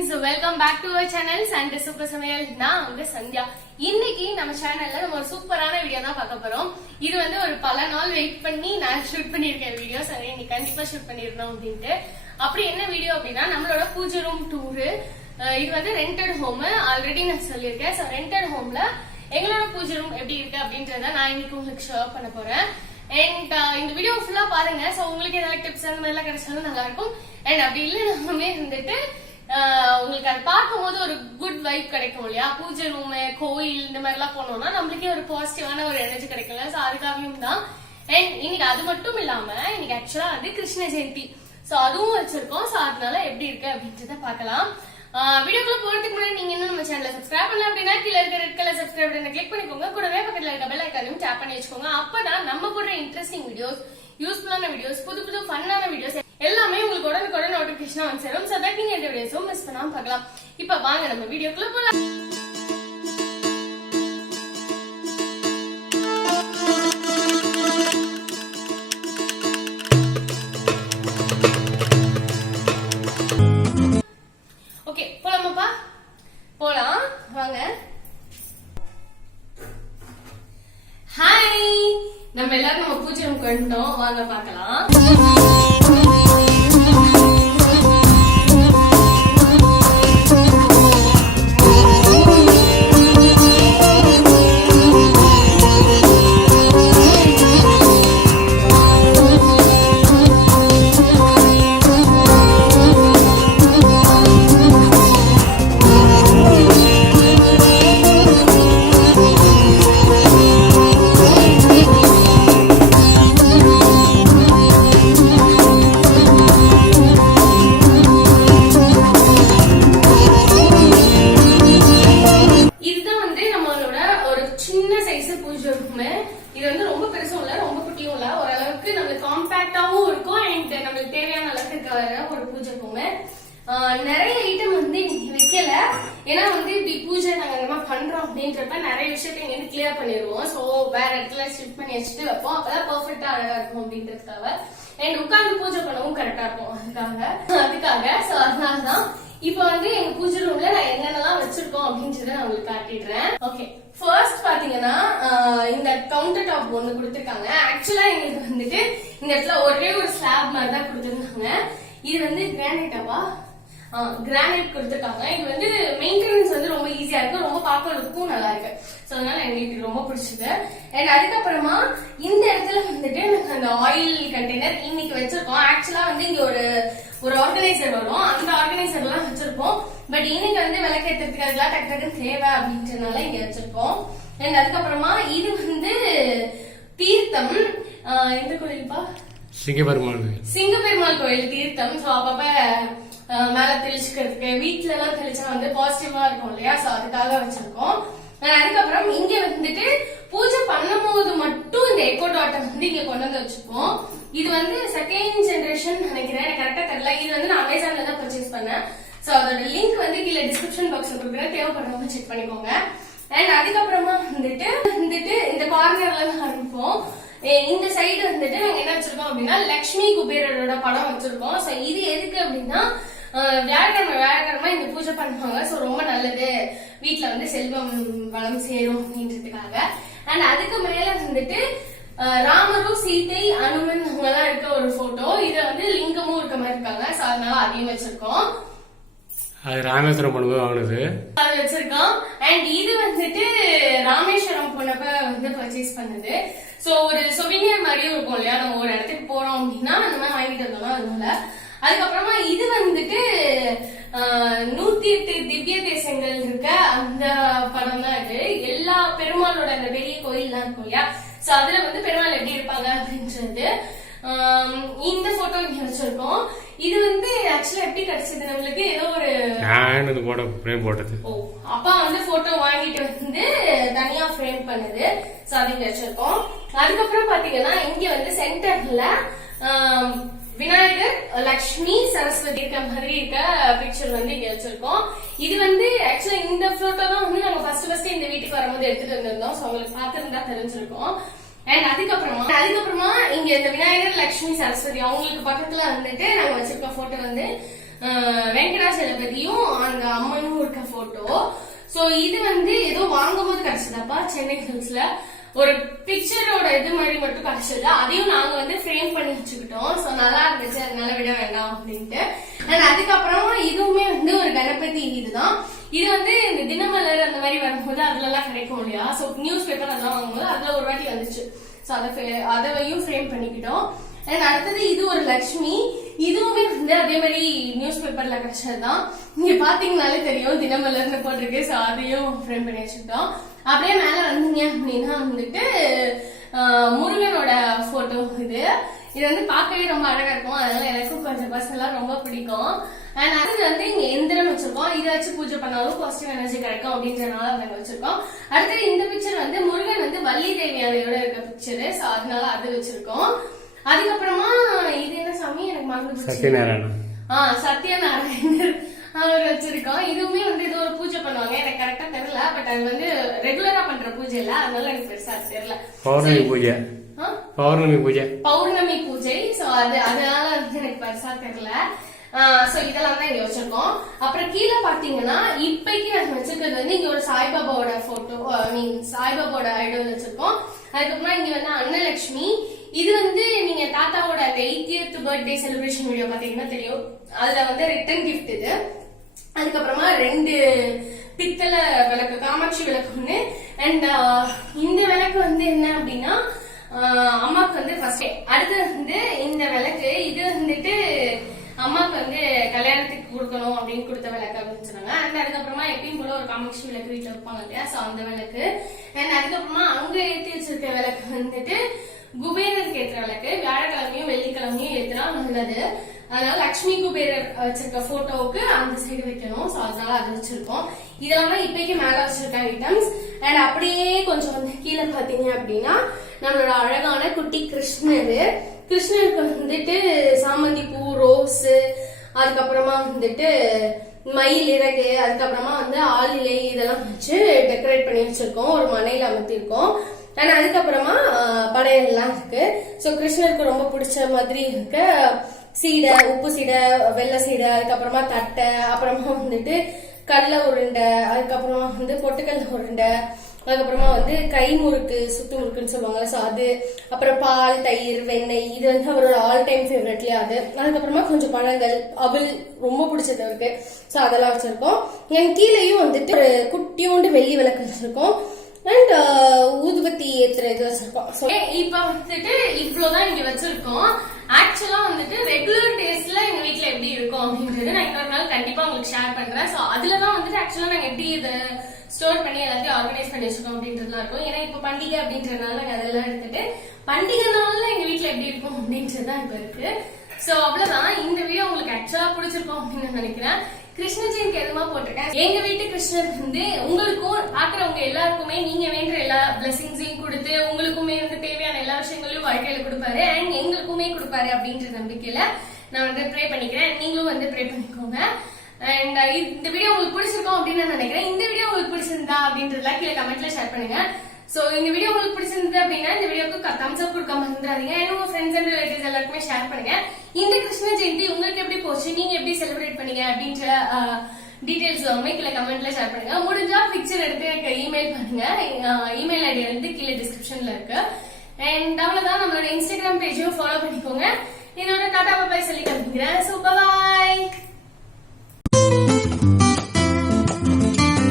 friends, welcome back to our channel Sandhiya Super Samayal. நான் உங்க சந்தியா. இன்னைக்கு நம்ம சேனல்ல நம்ம ஒரு சூப்பரான வீடியோ தான் பார்க்க போறோம். இது வந்து ஒரு பல நாள் வெயிட் பண்ணி நான் ஷூட் பண்ணிருக்கேன் வீடியோ. சரி இன்னைக்கு கண்டிப்பா ஷூட் பண்ணிரணும் அப்படின்ட்டு. அப்படி என்ன வீடியோ அப்படின்னா நம்மளோட பூஜை ரூம் டூர். இது வந்து ரெண்டட் ஹோம். ஆல்ரெடி நான் சொல்லியிருக்கேன். சோ ரெண்டட் ஹோம்ல எங்களோட பூஜை ரூம் எப்படி இருக்கு அப்படின்றத நான் இன்னைக்கு உங்களுக்கு ஷேர் பண்ண போறேன். அண்ட் இந்த வீடியோ ஃபுல்லா பாருங்க. சோ உங்களுக்கு ஏதாவது டிப்ஸ் அந்த மாதிரி எல்லாம் கிடைச்சாலும் நல்லா இருக்கும். அண்ட் அப்படி இல்லைனாலுமே வந்துட்டு உங்களுக்கு அதை பார்க்கும் போது ஒரு குட் வைப் கிடைக்கும் இல்லையா. பூஜை ரூம், கோயில் இந்த மாதிரி எல்லாம் போனோம்னா நம்மளுக்கே ஒரு பாசிட்டிவான ஒரு எனர்ஜி கிடைக்கல. சோ அதுக்காகவும் தான். அண்ட் இன்னைக்கு அது மட்டும் இல்லாம இன்னைக்கு ஆக்சுவலா வந்து கிருஷ்ண ஜெயந்தி. சோ அதுவும் வச்சிருக்கோம். சோ அதனால எப்படி இருக்கு அப்படின்றத பாக்கலாம். வீடியோக்குள்ள போறதுக்கு முன்னாடி நீங்க இன்னும் நம்ம சேனலை சப்ஸ்கிரைப் பண்ணல அப்படின்னா கீழே இருக்க ரெட் கலர் சப்ஸ்கிரைப் பட்டனை கிளிக் பண்ணிக்கோங்க. கூடவே பக்கத்துல இருக்க பெல் ஐகானையும் டேப் பண்ணி வச்சுக்கோங்க. அப்பதான் நம்ம போடுற இன்ட்ரெஸ்டிங் வீடியோஸ், யூஸ்ஃபுல்லான வீடியோஸ், புது புது ஃபன்னான வீடியோஸ் எல்லாமே உங்களுக்கு உடனுக்குடன் நோட்டிபிகேஷன் வந்து சேரும். சோ தட் நீங்க இந்த வீடியோஸும் மிஸ் பண்ணாம பார்க்கலாம். இப்ப வாங்க நம்ம வீடியோக்குள்ள போலாம். ஓகே போலாமாப்பா? போலாம் வாங்க. ஹாய், நம்ம எல்லாரும் நம்ம பூஜை ரூம் வந்துட்டோம். வாங்க பார்க்கலாம். இது வந்து ரொம்ப பெருசும் இல்ல, ரொம்ப குட்டியும் இல்ல, ஓரளவுக்கு நம்மளுக்கு காம்பாக்டாவும் இருக்கும். அண்ட் நம்மளுக்கு தேவையான அளவுக்கு இருக்க ஒரு பூஜை ரூம். நிறைய ஐட்டம் வந்து வைக்கல, ஏன்னா வந்து இப்படி பூஜை நாங்க இந்த மாதிரி பண்றோம் அப்படின்றப்ப நிறைய விஷயத்த இங்க வந்து கிளியர் பண்ணிடுவோம். சோ வேற இடத்துல ஷிஃப்ட் பண்ணி வச்சுட்டு வைப்போம். அப்பதான் பெர்ஃபெக்டா அழகா இருக்கும் அப்படின்றதுக்காக. அண்ட் உட்கார்ந்து பூஜை பண்ணவும் கரெக்டா இருக்கும் அதுக்காக. சோ அதனாலதான் இப்ப வந்து எங்க பூஜை ரூம்ல நான் என்னென்னலாம் வச்சிருக்கோம் அப்படின்றத நான் உங்களுக்கு காட்டிடுறேன். ஓகே, ஃபர்ஸ்ட் பாத்தீங்கன்னா இந்த கவுண்டர் டாப் ஒண்ணு கொடுத்திருக்காங்க. ஆக்சுவலா எங்களுக்கு வந்துட்டு இந்த இடத்துல ஒரே ஒரு ஸ்லாப் மாதிரி தான் கொடுத்திருந்தாங்க. இது வந்து கிரானைட்டாவா? கிரானைட் கொடுத்திருக்காங்க. இது வந்து மெயின்டெனன்ஸ் வந்து ரொம்ப ஈஸியா இருக்கு, ரொம்ப பார்க்கறதுக்கும் நல்லா இருக்கு. சோ அதனால எங்களுக்கு ரொம்ப பிடிச்சது. அண்ட் அதுக்கப்புறமா இந்த இடத்துல வந்துட்டு எனக்கு அந்த ஆயில் கண்டெய்னர் இன்னைக்கு வச்சிருக்கோம். ஆக்சுவலா வந்து இங்க ஒரு ஆர்கனைசர் வரும், அந்த ஆர்கனைசர் எல்லாம் வச்சிருக்கோம். பட் இன்னைக்கு வந்து விளக்கேற்றதுக்கு அதெல்லாம் டக்கு டக்குன்னு தேவை அப்படின்றதுனால இங்க வச்சிருக்கோம். அண்ட் அதுக்கப்புறமா இது வந்து தீர்த்தம். எந்த கோயில்ப்பா? சிங்கப்பெருமாள் கோயில் தீர்த்தம். சோ அப்பப்ப மேல தெளிச்சுக்கிறதுக்கு, வீட்டுல எல்லாம் தெளிச்சா வந்து பாசிட்டிவா இருக்கும் இல்லையா. சோ அதுக்காக வச்சிருக்கோம். அதுக்கப்புறம் இங்க வந்துட்டு பூஜை பண்ணும் போது மட்டும் இந்த எக்கோ டாட்டை வந்து இங்க கொண்டு வந்து வச்சுப்போம். இது வந்து செகண்ட் ஜெனரேஷன் நினைக்கிறேன், எனக்கு கரெக்டா தெரியல. இது வந்து நான் அமேசான்ல தான் பர்ச்சேஸ் பண்ணேன். சோ அதோட லிங்க் வந்து கீழே டிஸ்கிரிப்ஷன் பாக்ஸ்ல கொடுக்குறேன், தேவைப்படுறவங்க செக் பண்ணிக்கோங்க. அண்ட் அதுக்கப்புறமா வந்துட்டு இந்த கார்னர்ல தான் ஆரம்பிப்போம். இந்த சைடு வந்துட்டு நாங்க என்ன வச்சிருக்கோம் அப்படின்னா லட்சுமி குபேரரோட படம் வச்சிருக்கோம். சோ இது எதுக்கு அப்படின்னா வியாழக்கிழமை இந்த பூஜை பண்ணுவாங்க. சோ ரொம்ப நல்லது, வீட்டுல வந்து செல்வம் வளம் சேரும் அப்படின்றதுக்காக. அண்ட் அதுக்கு மேல வந்துட்டு ராமரும் சீதை, அனுமன் அவங்கெல்லாம் இருக்க ஒரு போட்டோ. இதுல வந்து லிங்கமும் இருக்க மாதிரி இருக்காங்க. சோ அதனால அதையும் வச்சிருக்கோம். அது ராமேஸ்வரம் போனது வாங்கினது அது வச்சிருக்கோம். அண்ட் இது வந்துட்டு ராமேஸ்வரம் போனப்ப வந்து பர்ச்சேஸ் பண்ணது. சோ ஒரு சொவினியர் மாதிரியும் இருக்கும் இல்லையா, நம்ம ஒரு இடத்துக்கு போறோம் அப்படின்னா அந்த மாதிரி வாங்கிட்டு வந்தோம்னா அதனால. அதுக்கப்புறமா இது வந்துட்டு 108 திவ்ய தேசங்கள் இருக்க அந்த படம் தான் இது. எல்லா பெருமாளோட அந்த பெரிய கோயில் தான் இருக்கும் இல்லையா. சோ அதுல வந்து பெருமாள் எப்படி இருப்பாங்க அப்படின்றது இந்த போட்டோ இங்க வச்சிருக்கோம். இது வந்து ஆக்சுவலா எப்படி கிடைச்சது நம்மளுக்கு, ஏதோ ஒரு ஃப்ரேம் போட்டது. ஓ, அப்பா வந்து போட்டோ வாங்கிட்டு வந்து தனியா ஃப்ரேம் பண்ணது. சோ அது இங்க வச்சிருக்கோம். அதுக்கப்புறம் பாத்தீங்கன்னா இங்க வந்து சென்டர்ல விநாயகர், லட்சுமி, சரஸ்வதி இருக்க மாதிரி இருக்க பிக்சர் வந்து இங்க வச்சிருக்கோம். இது வந்து ஆக்சுவலா இந்த போட்டோ தான் வந்து நாங்க ஃபர்ஸ்ட் இந்த வீட்டுக்கு வரும்போது எடுத்துட்டு வந்திருந்தோம். சோ உங்களுக்கு பாத்துருந்தா தெரிஞ்சிருக்கோம். அண்ட் அதுக்கப்புறமா இங்க இந்த விநாயகர், லட்சுமி, சரஸ்வதி அவங்களுக்கு பக்கத்துல வந்துட்டு நாங்க வச்சிருக்க போட்டோ வந்து வெங்கடாச்சலபதியும் அந்த அம்மனும் இருக்க போட்டோ. சோ இது வந்து ஏதோ வாங்கும் போது கிடைச்சதாப்பா சென்னை ஹில்ஸ்ல. ஒரு பிக்சரோட இது மாதிரி மட்டும் கிடைச்சது. அதையும் நாங்க வந்து ஃப்ரேம் பண்ணி வச்சுக்கிட்டோம். சோ நல்லா இருந்துச்சு, அதனால விட வேண்டாம் அப்படின்ட்டு. அதுக்கப்புறம் இதுவுமே வந்து ஒரு கணபதி இதுதான். இது வந்து இந்த தினமலர் அந்த மாதிரி வரும்போது அதுல எல்லாம் கிடைக்கும் இல்லையா. சோ நியூஸ் பேப்பர் அதெல்லாம் வாங்கும்போது அதுல ஒரு வாட்டி வந்துச்சு. சோ அதையும் ஃப்ரேம் பண்ணிக்கிட்டோம். அடுத்தது இது ஒரு லட்சுமி. இதுவுமே வந்து அதே மாதிரி நியூஸ் பேப்பர்ல கிடைச்சதுதான். நீங்க பாத்தீங்கன்னாலே தெரியும் தினமலர்னு போட்டிருக்கு. சோ அதையும் ஃப்ரேம் பண்ணி வச்சுக்கிட்டோம். அப்படியே மேல வந்தீங்க அப்படின்னா வந்துட்டு முருகனோட போட்டோ இது. இது வந்து பார்க்கவே ரொம்ப அழகா இருக்கும். அதனால எனக்கும் கொஞ்சம் பர்சனலா ரொம்ப பிடிக்கும். அண்ட் அடுத்து வந்து இங்க எந்திரம் வச்சிருக்கோம். இதை வச்சு பூஜை பண்ணாலும் பாசிட்டிவ் எனர்ஜி கிடைக்கும் அப்படின்றதுனால நாங்க வச்சிருக்கோம். அடுத்தது இந்த பிக்சர் வந்து முருகன் வந்து வள்ளி தேவியானையோட இருக்க பிக்சரு. சோ அதனால அது வச்சிருக்கோம். அதுக்கப்புறமா இது என்ன சாமி எனக்கு மறந்து சத்யநாராயணன். சத்யநாராயணர் அவர் வச்சிருக்கோம். இதுவுமே வந்து இது ஒரு பூஜை பண்ணுவாங்க. எனக்கு கரெக்டா தெரியல. பட் அது வந்து ரெகுலரா பண்ற பூஜை இல்ல, அதனால எனக்கு பெருசா தெரியல. பௌர்ணமி பூஜை. பௌர்ணமி பூஜை. சோ அதனால வந்து எனக்கு பெருசா தெரியல. சோ இதெல்லாம் தான் இங்க வச்சிருக்கோம். அப்புறம் கீழே பாத்தீங்கன்னா இப்பைக்கு நாங்க வச்சிருக்கிறது வந்து இங்க ஒரு சாய்பாபாவோட போட்டோ, சாய்பாபாவோட ஐடல் வச்சிருக்கோம். அதுக்கப்புறமா இங்க வந்து அன்னலட்சுமி. இது வந்து நீங்க தாத்தாவோட 80th பர்த்டே செலிப்ரேஷன் வீடியோ பாத்தீங்கன்னா தெரியும். அதுல வந்து ரிட்டர்ன் கிஃப்ட் இது. அதுக்கப்புறமா 2 பித்தளை விளக்கு, காமாட்சி விளக்கு ஒண்ணு. அண்ட் இந்த விளக்கு வந்து என்ன அப்படின்னா அம்மாக்கு வந்து ஃபர்ஸ்ட். அடுத்து வந்து இந்த விளக்கு இது வந்துட்டு அம்மாக்கு வந்து கல்யாணத்துக்கு கொடுக்கணும் அப்படின்னு கொடுத்த விளக்கு அப்படின்னு சொன்னாங்க. அண்ட் அதுக்கப்புறமா எப்பயும் போல ஒரு காமாட்சி விளக்கு வீட்டுல வைப்பாங்க இல்லையா. சோ அந்த விளக்கு. அண்ட் அதுக்கப்புறமா அங்க ஏற்றி வச்சிருக்க விளக்கு வந்துட்டு குபேரருக்கு ஏத்துற விளக்கு. வியாழக்கிழமையும் வெள்ளிக்கிழமையும் ஏத்துனா நல்லது. அதனால லட்சுமி குபேரர் வச்சிருக்க போட்டோவுக்கு அந்த சைடு வைக்கணும். சோ அதனால அது வச்சிருக்கோம். இதெல்லாம் இப்பைக்கு மேல வச்சிருக்க ஐட்டம்ஸ். அண்ட் அப்படியே கொஞ்சம் வந்து கீழே பாத்தீங்க அப்படின்னா நம்மளோட அழகான குட்டி கிருஷ்ணருக்கு வந்துட்டு சாமந்தி பூ, ரோஸ், அதுக்கப்புறமா வந்துட்டு மயில் இறகு, அதுக்கப்புறமா வந்து ஆளிலை இதெல்லாம் வச்சு டெக்கரேட் பண்ணி வச்சிருக்கோம். ஒரு மனையில அமர்த்திருக்கோம். ஆனா அதுக்கப்புறமா படையல் எல்லாம் இருக்கு. சோ கிருஷ்ணருக்கு ரொம்ப பிடிச்ச மாதிரி இருக்க சீடை, உப்பு சீடை, வெள்ளை சீடை, அதுக்கப்புறமா தட்டை, அப்புறமா வந்துட்டு கடலை உருண்டை, அதுக்கப்புறமா வந்து பொட்டுக்கடலை உருண்டை, அதுக்கப்புறமா வந்து கை முறுக்கு, சுத்து முறுக்குன்னு சொல்லுவாங்க. சோ அது, அப்புறம் பால், தயிர், வெண்ணெய், இது வந்து அவரோட ஆல் டைம் ஃபேவரட்லயே அது. அதுக்கப்புறமா கொஞ்சம் பழங்கள், அவள் ரொம்ப பிடிச்சது இருக்கு. சோ அதெல்லாம் வச்சிருக்கோம். என் கீழேயும் வந்துட்டு ஒரு குட்டியோண்டு வெள்ளி விளக்கு வச்சிருக்கோம். அண்ட் ஊதுபத்தி ஏத்துற இது வச்சிருக்கோம். இப்ப வந்துட்டு இவ்வளவுதான் இங்க வச்சிருக்கோம். ஆக்சுவலா வந்துட்டு ரெகுலர் டேஸ்ல எங்க வீட்டுல எப்படி இருக்கும் அப்படின்றது நான் இன்னொரு நாள் கண்டிப்பா உங்களுக்கு ஷேர் பண்றேன். சோ அதுலதான் வந்துட்டு ஆக்சுவலா நாங்க எப்படி இதை ஸ்டோர் பண்ணி எல்லாத்தையும் ஆர்கனைஸ் பண்ணி வச்சிருக்கோம் அப்படின்றதுலாம் இருக்கும். ஏன்னா இப்ப பண்டிகை அப்படின்றதுனால நாங்க அதெல்லாம் எடுத்துட்டு பண்டிகை நாள்ல எங்க வீட்டுல எப்படி இருக்கும் அப்படின்றதுதான் இப்ப இருக்கு. சோ அவ்வளவுதான். இந்த வீடியோ உங்களுக்கு ஆக்சுவலா பிடிச்சிருக்கும் அப்படின்னு நினைக்கிறேன். கிருஷ்ண ஜெயந்தி எதுமா போட்டிருக்கேன். எங்க வீட்டு கிருஷ்ணர் வந்து உங்களுக்கும் பாக்குறவங்க எல்லாருக்குமே நீங்க வேண்ட எல்லா பிளஸிங்ஸையும் கொடுத்து உங்களுக்குமே வந்து தேவையான எல்லா விஷயங்களையும் வாழ்க்கையில கொடுப்பாரு. அண்ட் எங்களுக்குமே கொடுப்பாரு அப்படின்ற நம்பிக்கையில நான் வந்து ப்ரே பண்ணிக்கிறேன். நீங்களும் வந்து ப்ரே பண்ணிக்கோங்க. அண்ட் இந்த வீடியோ உங்களுக்கு பிடிச்சிருக்கும் அப்படின்னு நான் நினைக்கிறேன். இந்த வீடியோ உங்களுக்கு பிடிச்சிருந்தா அப்படின்றதுல கீழே கமெண்ட்ல ஷேர் பண்ணுங்க. சோ இந்த வீடியோ உங்களுக்கு பிடிச்சிருந்தது அப்படின்னா இந்த வீடியோக்கு தம்ஸ் அப் கொடுக்க மறந்துடாதீங்க. உங்க ஃப்ரெண்ட்ஸ் அண்ட் ரிலேட்டிவ்ஸ் எல்லாருக்குமே ஷேர் பண்ணுங்க. இந்த கிருஷ்ண ஜெயந்தி உங்களுக்கு எப்படி போச்சு, நீங்க எப்படி செலிப்ரேட் பண்ணீங்க அப்படின்ற டீடைல்ஸ் எல்லாமே கீழே கமெண்ட்ல ஷேர் பண்ணுங்க. முடிஞ்சா பிக்சர் எடுத்து எனக்கு இமெயில் பண்ணுங்க. இமெயில் ஐடி வந்து கீழே டிஸ்கிரிப்ஷன்ல இருக்கு. அண்ட் அவ்வளவுதான். நம்மளோட இன்ஸ்டாகிராம் பேஜையும் ஃபாலோ பண்ணிக்கோங்க. இதோட டாடா பாய் சொல்லி கம்பிக்கிறேன். சோ பாய்.